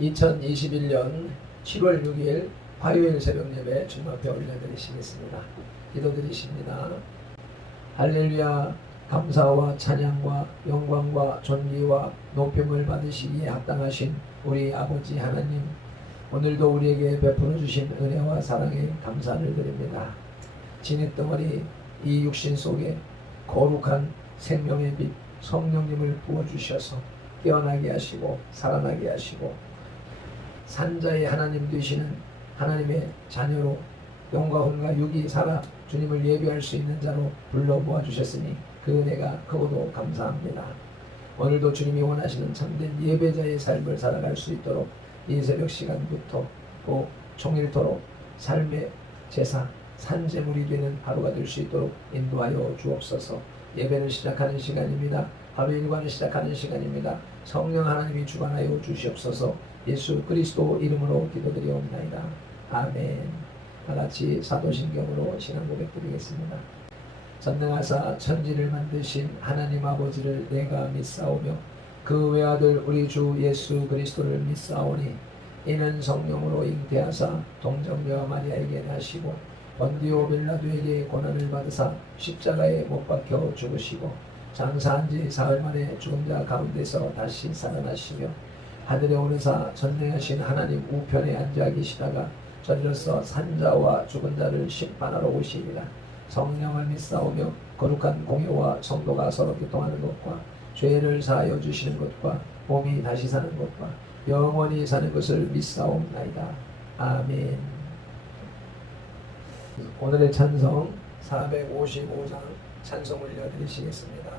2021년 7월 6일 화요일 새벽 예배 주님 앞에 올려드리시겠습니다. 기도드리십니다. 할렐루야. 감사와 찬양과 영광과 존귀와 높임을 받으시기에 합당하신 우리 아버지 하나님, 오늘도 우리에게 베풀어 주신 은혜와 사랑에 감사를 드립니다. 진흙덩어리 이 육신 속에 거룩한 생명의 빛 성령님을 부어주셔서 깨어나게 하시고 살아나게 하시고 산자의 하나님 되시는 하나님의 자녀로 영과 혼과 육이 살아 주님을 예배할 수 있는 자로 불러 모아주셨으니 그 은혜가 크고도 감사합니다. 오늘도 주님이 원하시는 참된 예배자의 삶을 살아갈 수 있도록 이 새벽 시간부터 또 종일토록 삶의 제사 산제물이 되는 하루가 될 수 있도록 인도하여 주옵소서. 예배를 시작하는 시간입니다. 하루 일과를 시작하는 시간입니다. 성령 하나님이 주관하여 주시옵소서. 예수 그리스도 이름으로 기도드리옵나이다. 아멘. 다같이 사도신경으로 신앙 고백드리겠습니다. 전능하사 천지를 만드신 하나님 아버지를 내가 믿사오며 그 외아들 우리 주 예수 그리스도를 믿사오니 이는 성령으로 잉태하사 동정녀 마리아에게 나시고 본디오 빌라도에게 고난을 받으사 십자가에 못 박혀 죽으시고 장사한 지 사흘 만에 죽은 자 가운데서 다시 살아나시며 하늘에 오르사 전능하신 하나님 우편에 앉아 계시다가 저리로서 산자와 죽은 자를 심판하러 오시리라. 성령을 믿사오며 거룩한 공회와 성도가 서로 교통하는 것과 죄를 사하여 주시는 것과 몸이 다시 사는 것과 영원히 사는 것을 믿사옵나이다. 아멘. 오늘의 찬송 455장 찬송 올려드리시겠습니다.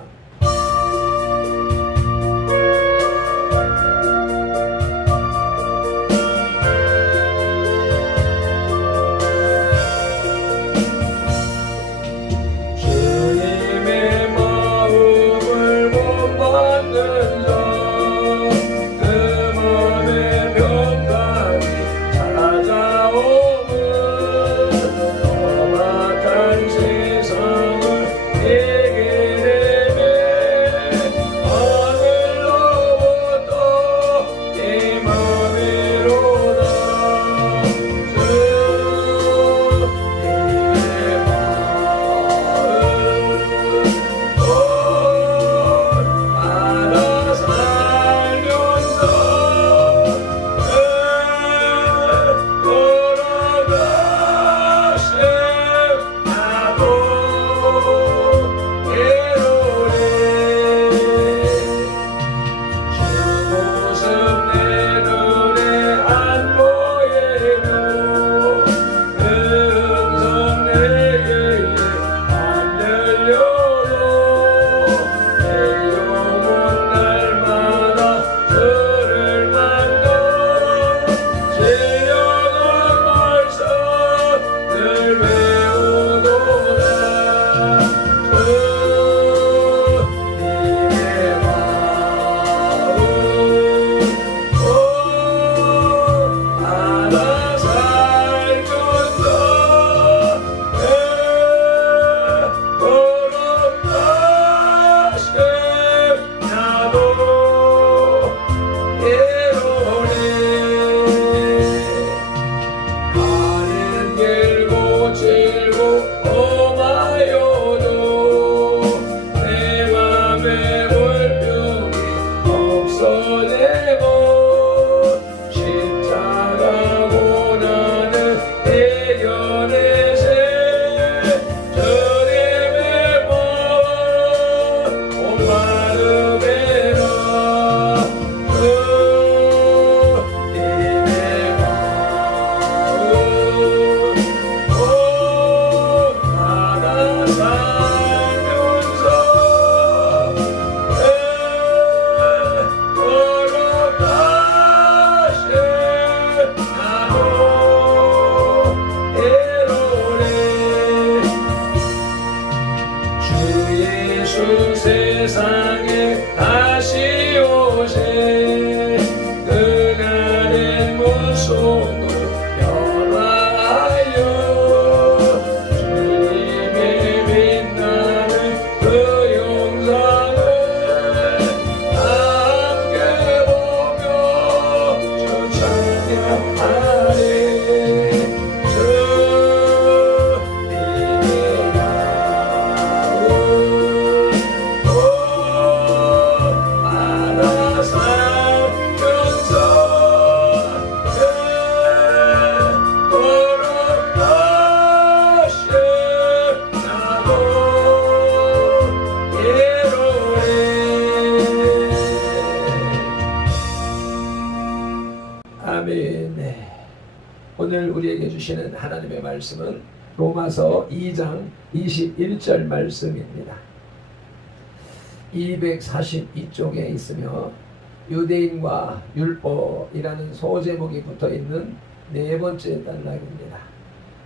아멘. 네. 오늘 우리에게 주시는 하나님의 말씀은 로마서 2장 21절 말씀입니다. 242쪽에 있으며 유대인과 율법이라는 소제목이 붙어있는 네 번째 단락입니다.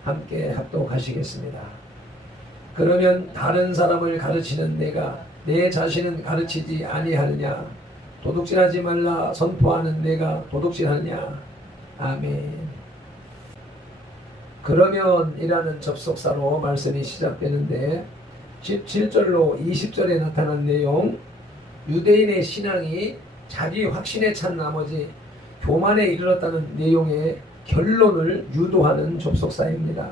함께 합독하시겠습니다. 그러면 다른 사람을 가르치는 내가 내 자신은 가르치지 아니하느냐? 도둑질하지 말라 선포하는 내가 도둑질하느냐? 아멘. 그러면이라는 접속사로 말씀이 시작되는데 17절로 20절에 나타난 내용, 유대인의 신앙이 자기 확신에 찬 나머지 교만에 이르렀다는 내용의 결론을 유도하는 접속사입니다.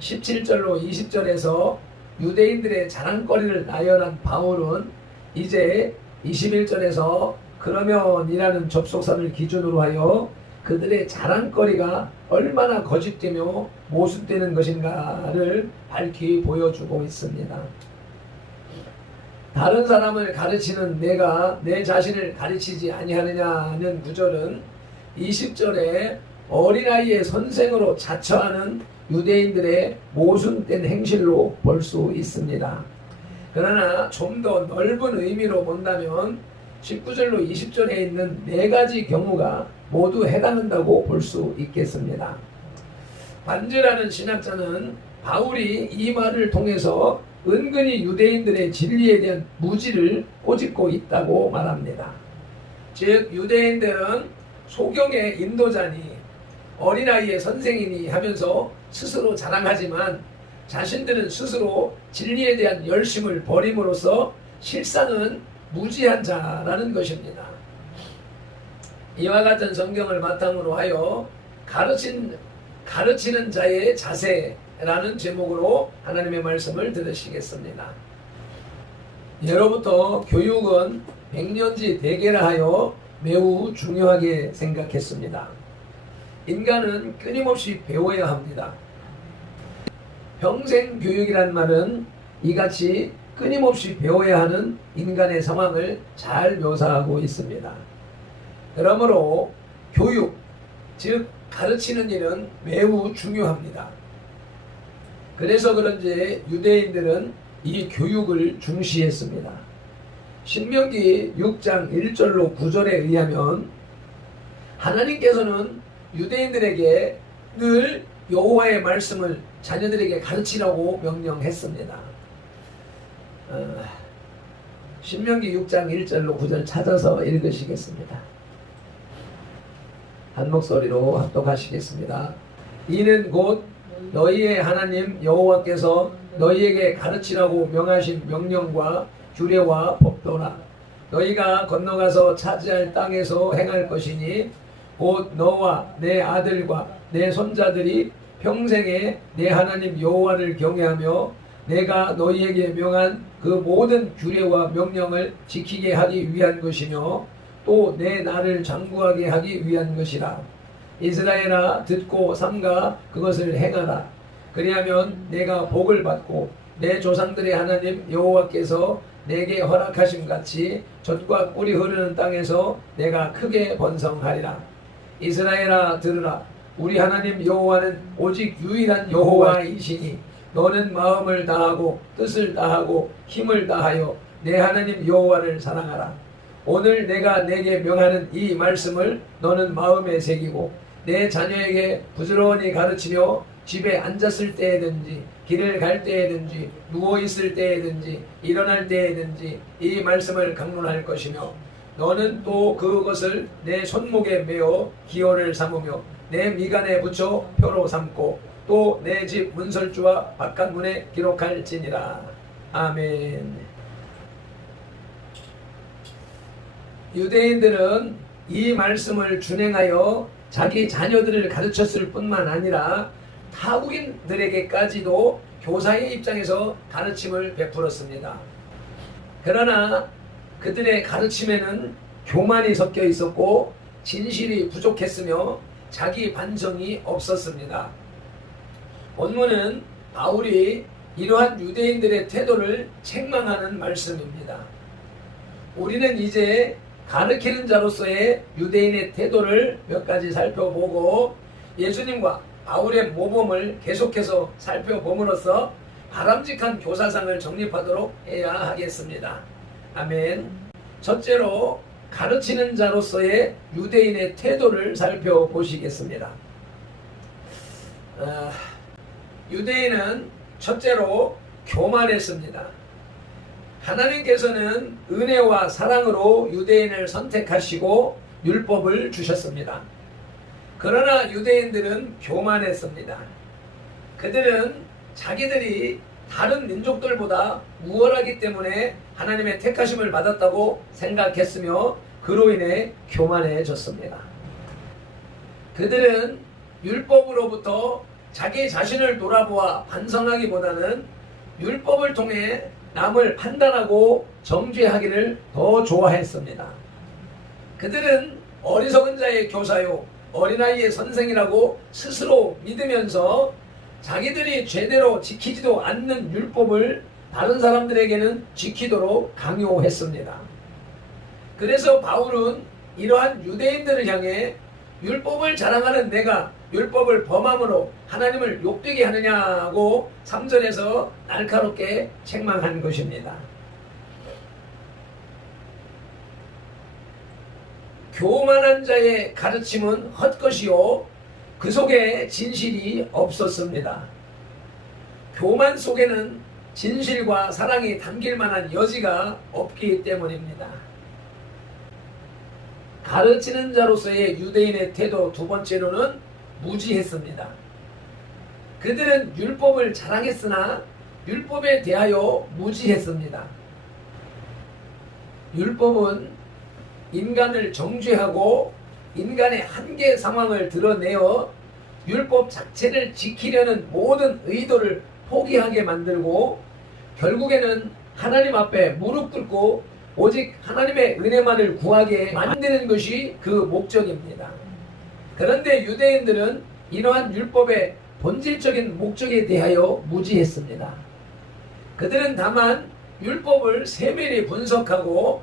17절로 20절에서 유대인들의 자랑거리를 나열한 바울은 이제 21절에서 그러면이라는 접속사를 기준으로 하여 그들의 자랑거리가 얼마나 거짓되며 모순되는 것인가를 밝히 보여주고 있습니다. 다른 사람을 가르치는 내가 내 자신을 가르치지 아니하느냐는 구절은 20절에 어린아이의 선생으로 자처하는 유대인들의 모순된 행실로 볼 수 있습니다. 그러나 좀 더 넓은 의미로 본다면 19절로 20절에 있는 네 가지 경우가 모두 해당한다고 볼 수 있겠습니다. 반즈라는 신학자는 바울이 이 말을 통해서 은근히 유대인들의 진리에 대한 무지를 꼬집고 있다고 말합니다. 즉 유대인들은 소경의 인도자니 어린아이의 선생이니 하면서 스스로 자랑하지만 자신들은 스스로 진리에 대한 열심을 버림으로써 실상은 무지한 자라는 것입니다. 이와 같은 성경을 바탕으로 하여 가르치는 자의 자세라는 제목으로 하나님의 말씀을 들으시겠습니다. 예로부터 교육은 백년지 대계라 하여 매우 중요하게 생각했습니다. 인간은 끊임없이 배워야 합니다. 평생 교육이란 말은 이같이 끊임없이 배워야 하는 인간의 상황을 잘 묘사하고 있습니다. 그러므로 교육, 즉 가르치는 일은 매우 중요합니다. 그래서 그런지 유대인들은 이 교육을 중시했습니다. 신명기 6장 1절로 9절에 의하면 하나님께서는 유대인들에게 늘 여호와의 말씀을 자녀들에게 가르치라고 명령했습니다. 신명기 6장 1절로 9절 찾아서 읽으시겠습니다. 한 목소리로 합독하시겠습니다. 이는 곧 너희의 하나님 여호와께서 너희에게 가르치라고 명하신 명령과 규례와 법도라. 너희가 건너가서 차지할 땅에서 행할 것이니 곧 너와 내 아들과 내 손자들이 평생에 내 하나님 여호와를 경외하며 내가 너희에게 명한 그 모든 규례와 명령을 지키게 하기 위한 것이며 또 내 나를 장구하게 하기 위한 것이라. 이스라엘아 듣고 삼가 그것을 행하라. 그리하면 내가 복을 받고 내 조상들의 하나님 여호와께서 내게 허락하심 같이 젖과 꿀이 흐르는 땅에서 내가 크게 번성하리라. 이스라엘아 들으라. 우리 하나님 여호와는 오직 유일한 여호와이시니 너는 마음을 다하고 뜻을 다하고 힘을 다하여 내 하나님 여호와를 사랑하라. 오늘 내가 내게 명하는 이 말씀을 너는 마음에 새기고 내 자녀에게 부지런히 가르치며 집에 앉았을 때에든지 길을 갈 때에든지 누워있을 때에든지 일어날 때에든지 이 말씀을 강론할 것이며 너는 또 그것을 내 손목에 메어 기호를 삼으며 내 미간에 붙여 표로 삼고 또 내 집 문설주와 바깥문에 기록할지니라. 아멘. 유대인들은 이 말씀을 준행하여 자기 자녀들을 가르쳤을 뿐만 아니라 타국인들에게까지도 교사의 입장에서 가르침을 베풀었습니다. 그러나 그들의 가르침에는 교만이 섞여 있었고 진실이 부족했으며 자기 반성이 없었습니다. 본문은 바울이 이러한 유대인들의 태도를 책망하는 말씀입니다. 우리는 이제 가르치는 자로서의 유대인의 태도를 몇 가지 살펴보고 예수님과 바울의 모범을 계속해서 살펴봄으로써 바람직한 교사상을 정립하도록 해야 하겠습니다. 아멘. 첫째로 가르치는 자로서의 유대인의 태도를 살펴보시겠습니다. 유대인은 첫째로 교만했습니다. 하나님께서는 은혜와 사랑으로 유대인을 선택하시고 율법을 주셨습니다. 그러나 유대인들은 교만했습니다. 그들은 자기들이 다른 민족들보다 우월하기 때문에 하나님의 택하심을 받았다고 생각했으며 그로 인해 교만해졌습니다. 그들은 율법으로부터 자기 자신을 돌아보아 반성하기보다는 율법을 통해 남을 판단하고 정죄하기를 더 좋아했습니다. 그들은 어리석은 자의 교사요 어린아이의 선생이라고 스스로 믿으면서 자기들이 제대로 지키지도 않는 율법을 다른 사람들에게는 지키도록 강요했습니다. 그래서 바울은 이러한 유대인들을 향해 율법을 자랑하는 내가 율법을 범함으로 하나님을 욕되게 하느냐고 3절에서 날카롭게 책망한 것입니다. 교만한 자의 가르침은 헛것이요 그 속에 진실이 없었습니다. 교만 속에는 진실과 사랑이 담길 만한 여지가 없기 때문입니다. 가르치는 자로서의 유대인의 태도 두 번째로는 무지했습니다. 그들은 율법을 자랑했으나 율법에 대하여 무지했습니다. 율법은 인간을 정죄하고 인간의 한계 상황을 드러내어 율법 자체를 지키려는 모든 의도를 포기하게 만들고 결국에는 하나님 앞에 무릎 꿇고 오직 하나님의 은혜만을 구하게 만드는 것이 그 목적입니다. 그런데 유대인들은 이러한 율법의 본질적인 목적에 대하여 무지했습니다. 그들은 다만 율법을 세밀히 분석하고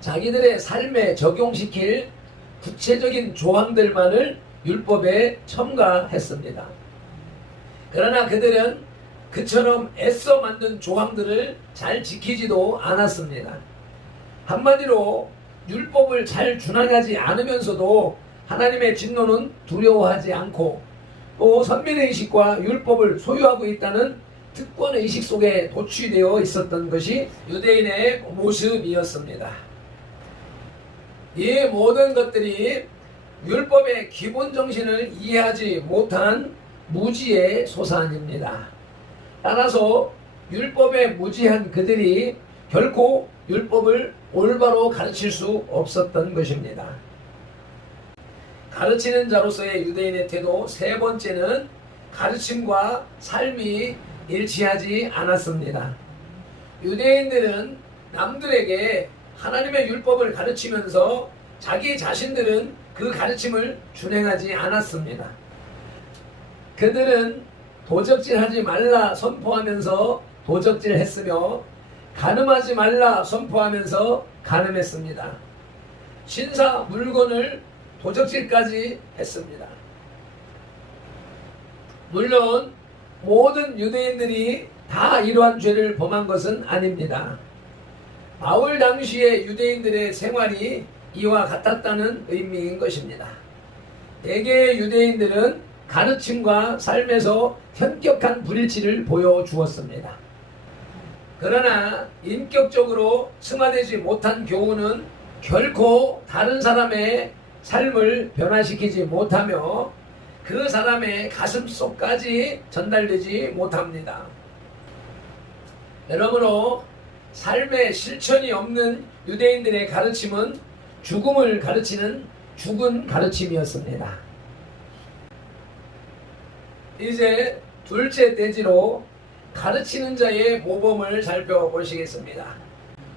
자기들의 삶에 적용시킬 구체적인 조항들만을 율법에 첨가했습니다. 그러나 그들은 그처럼 애써 만든 조항들을 잘 지키지도 않았습니다. 한마디로 율법을 잘 준행하지 않으면서도 하나님의 진노는 두려워하지 않고 또 선민의식과 율법을 소유하고 있다는 특권의식 속에 도취되어 있었던 것이 유대인의 모습이었습니다. 이 모든 것들이 율법의 기본 정신을 이해하지 못한 무지의 소산입니다. 따라서 율법에 무지한 그들이 결코 율법을 올바로 가르칠 수 없었던 것입니다. 가르치는 자로서의 유대인의 태도 세 번째는 가르침과 삶이 일치하지 않았습니다. 유대인들은 남들에게 하나님의 율법을 가르치면서 자기 자신들은 그 가르침을 준행하지 않았습니다. 그들은 도적질하지 말라 선포하면서 도적질했으며 간음하지 말라 선포하면서 간음했습니다. 신사 물건을 도적질까지 했습니다. 물론 모든 유대인들이 다 이러한 죄를 범한 것은 아닙니다. 바울 당시의 유대인들의 생활이 이와 같았다는 의미인 것입니다. 대개의 유대인들은 가르침과 삶에서 현격한 불일치를 보여주었습니다. 그러나 인격적으로 승화되지 못한 교훈은 결코 다른 사람의 삶을 변화시키지 못하며 그 사람의 가슴속까지 전달되지 못합니다. 여러모로 삶의 실천이 없는 유대인들의 가르침은 죽음을 가르치는 죽은 가르침이었습니다. 이제 둘째 대지로 가르치는 자의 모범을 살펴보시겠습니다.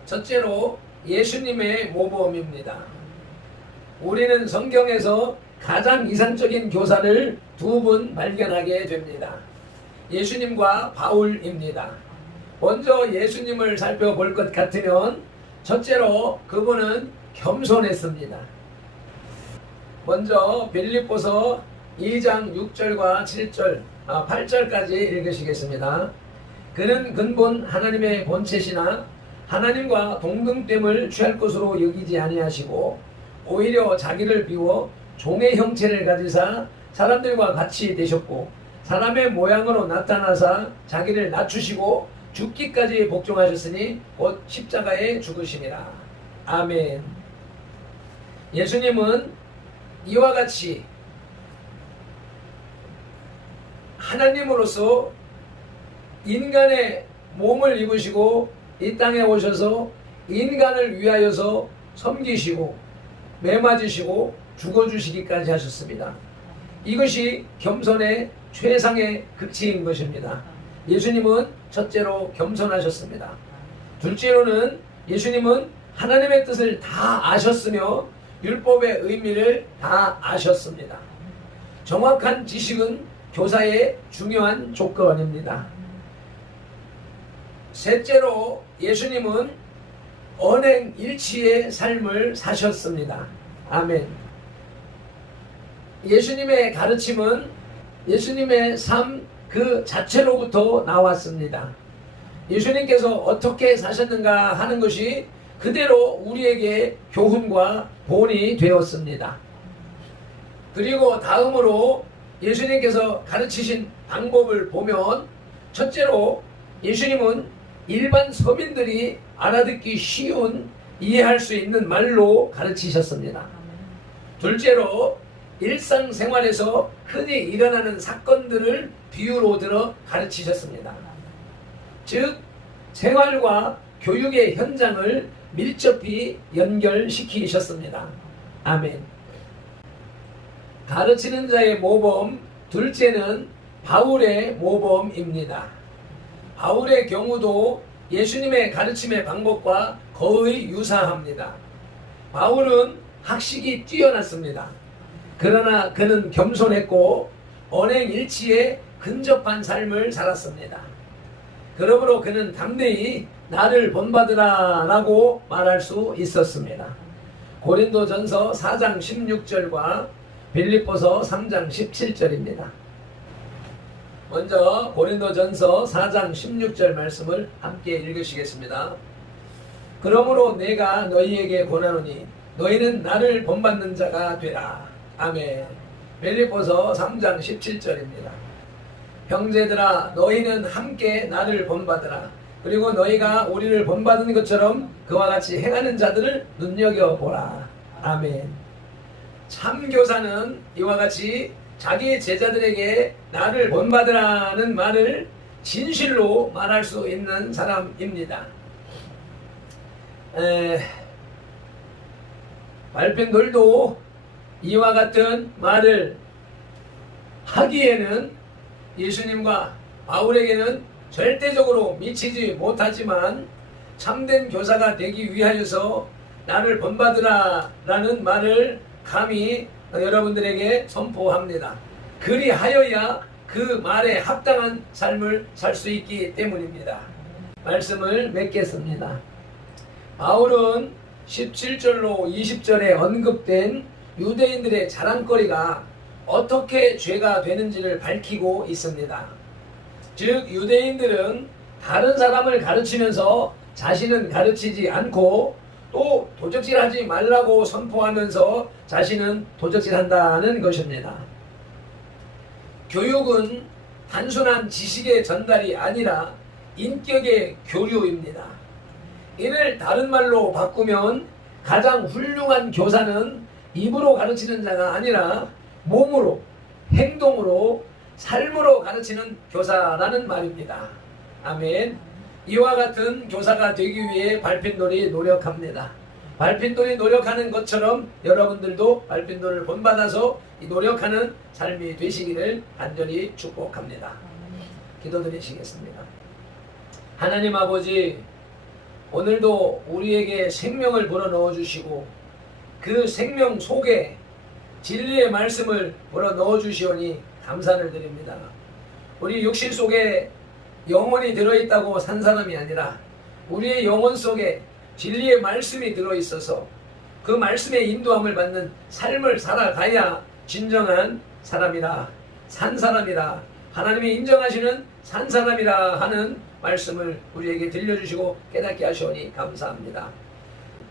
첫째로 예수님의 모범입니다. 우리는 성경에서 가장 이상적인 교사를 두 분 발견하게 됩니다. 예수님과 바울입니다. 먼저 예수님을 살펴볼 것 같으면 첫째로 그분은 겸손했습니다. 먼저 빌립보서 2장 6절과 8절까지 읽으시겠습니다. 그는 근본 하나님의 본체시나 하나님과 동등됨을 취할 것으로 여기지 아니하시고 오히려 자기를 비워 종의 형체를 가지사 사람들과 같이 되셨고 사람의 모양으로 나타나사 자기를 낮추시고 죽기까지 복종하셨으니 곧 십자가에 죽으심이라. 아멘. 예수님은 이와 같이 하나님으로서 인간의 몸을 입으시고 이 땅에 오셔서 인간을 위하여서 섬기시고 매맞으시고 죽어주시기까지 하셨습니다. 이것이 겸손의 최상의 극치인 것입니다. 예수님은 첫째로 겸손하셨습니다. 둘째로는 예수님은 하나님의 뜻을 다 아셨으며 율법의 의미를 다 아셨습니다. 정확한 지식은 교사의 중요한 조건입니다. 셋째로 예수님은 언행일치의 삶을 사셨습니다. 아멘. 예수님의 가르침은 예수님의 삶 그 자체로부터 나왔습니다. 예수님께서 어떻게 사셨는가 하는 것이 그대로 우리에게 교훈과 본이 되었습니다. 그리고 다음으로 예수님께서 가르치신 방법을 보면 첫째로 예수님은 일반 서민들이 알아듣기 쉬운 이해할 수 있는 말로 가르치셨습니다. 둘째로 일상생활에서 흔히 일어나는 사건들을 비유로 들어 가르치셨습니다. 즉 생활과 교육의 현장을 밀접히 연결시키셨습니다. 아멘. 가르치는 자의 모범 둘째는 바울의 모범입니다. 바울의 경우도 예수님의 가르침의 방법과 거의 유사합니다. 바울은 학식이 뛰어났습니다. 그러나 그는 겸손했고 언행일치에 근접한 삶을 살았습니다. 그러므로 그는 담대히 나를 본받으라 라고 말할 수 있었습니다. 고린도전서 4장 16절과 빌립보서 3장 17절입니다. 먼저 고린도전서 4장 16절 말씀을 함께 읽으시겠습니다. 그러므로 내가 너희에게 권하노니 너희는 나를 본받는 자가 되라. 아멘. 빌립보서 3장 17절입니다. 형제들아 너희는 함께 나를 본받으라. 그리고 너희가 우리를 본받은 것처럼 그와 같이 행하는 자들을 눈여겨보라. 아멘. 참교사는 이와 같이 자기 제자들에게 나를 본받으라는 말을 진실로 말할 수 있는 사람입니다. 말편들도 이와 같은 말을 하기에는 예수님과 바울에게는 절대적으로 미치지 못하지만 참된 교사가 되기 위하여서 나를 본받으라 라는 말을 감히 여러분들에게 선포합니다. 그리하여야 그 말에 합당한 삶을 살 수 있기 때문입니다. 말씀을 맺겠습니다. 바울은 17절로 20절에 언급된 유대인들의 자랑거리가 어떻게 죄가 되는지를 밝히고 있습니다. 즉 유대인들은 다른 사람을 가르치면서 자신은 가르치지 않고 또 도적질하지 말라고 선포하면서 자신은 도적질한다는 것입니다. 교육은 단순한 지식의 전달이 아니라 인격의 교류입니다. 이를 다른 말로 바꾸면 가장 훌륭한 교사는 입으로 가르치는 자가 아니라 몸으로, 행동으로, 삶으로 가르치는 교사라는 말입니다. 아멘. 이와 같은 교사가 되기 위해 발핀돌이 노력합니다. 발핀돌이 노력하는 것처럼 여러분들도 발핀돌을 본받아서 이 노력하는 삶이 되시기를 간절히 축복합니다. 기도드리시겠습니다. 하나님 아버지, 오늘도 우리에게 생명을 불어넣어 주시고 그 생명 속에 진리의 말씀을 불어넣어 주시오니 감사를 드립니다. 우리 육신 속에 영혼이 들어있다고 산 사람이 아니라 우리의 영혼 속에 진리의 말씀이 들어있어서 그 말씀의 인도함을 받는 삶을 살아가야 진정한 사람이라, 산 사람이라, 하나님이 인정하시는 산 사람이라 하는 말씀을 우리에게 들려주시고 깨닫게 하시오니 감사합니다.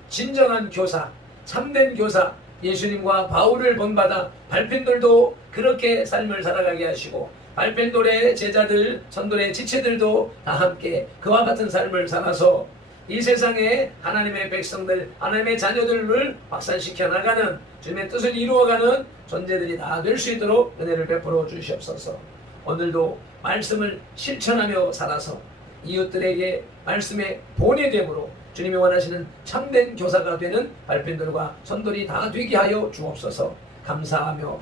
진정한 교사, 참된 교사, 예수님과 바울을 본받아 발핀돌도 그렇게 삶을 살아가게 하시고 발핀돌의 제자들, 선돌의 지체들도 다 함께 그와 같은 삶을 살아서 이 세상에 하나님의 백성들, 하나님의 자녀들을 확산시켜 나가는 주님의 뜻을 이루어가는 존재들이 다 될 수 있도록 은혜를 베풀어 주시옵소서. 오늘도 말씀을 실천하며 살아서 이웃들에게 말씀의 본이 되므로 주님이 원하시는 참된 교사가 되는 발핀돌과 선돌이 다 되게 하여 주옵소서. 감사하며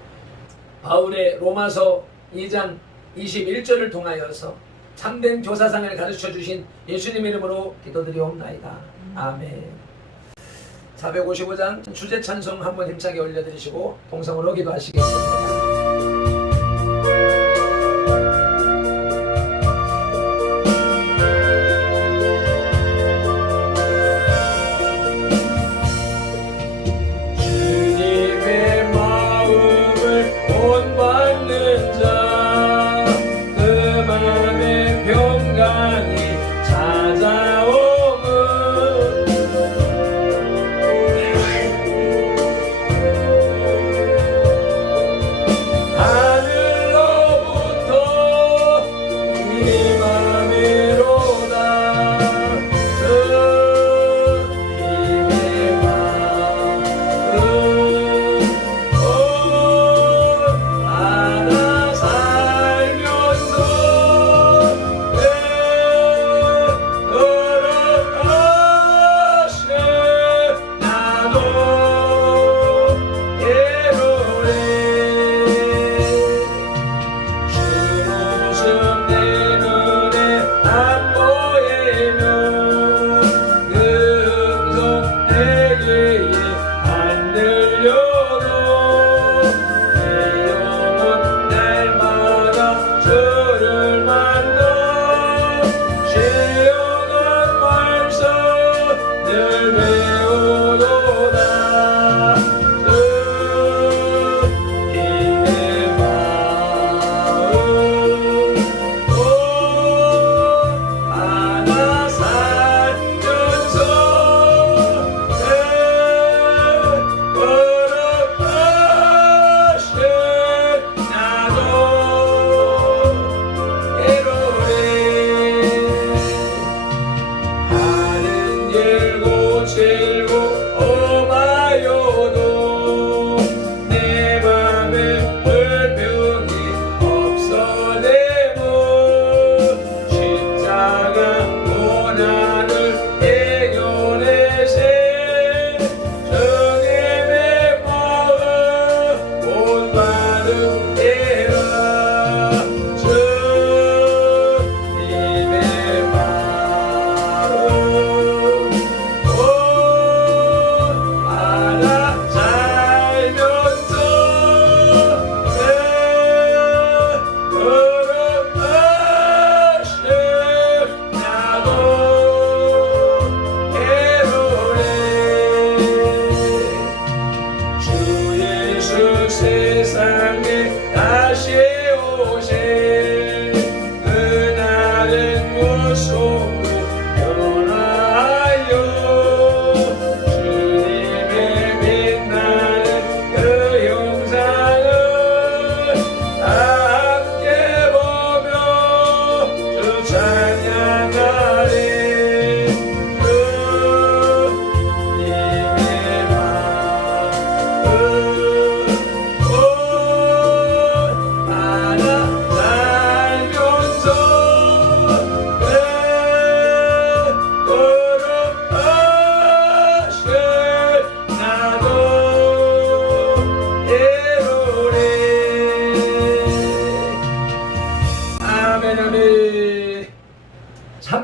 바울의 로마서 2장 21절을 통하여서 참된 교사상을 가르쳐 주신 예수님의 이름으로 기도드리옵나이다. 아멘. 455장 주제 찬송 한번 힘차게 올려드리시고 동성으로 기도하시겠습니다.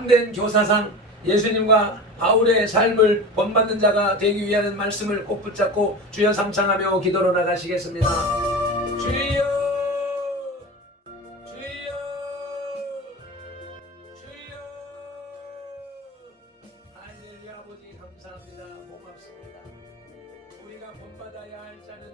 참된 교사상 예수님과 바울의 삶을 본받는 자가 되기 위한 말씀을 꼭 붙잡고 주여 삼창하며 기도로 나가시겠습니다. 주여 주여 주여. 할렐루야. 아버지 감사합니다. 고맙습니다. 우리가 본받아야 할 자는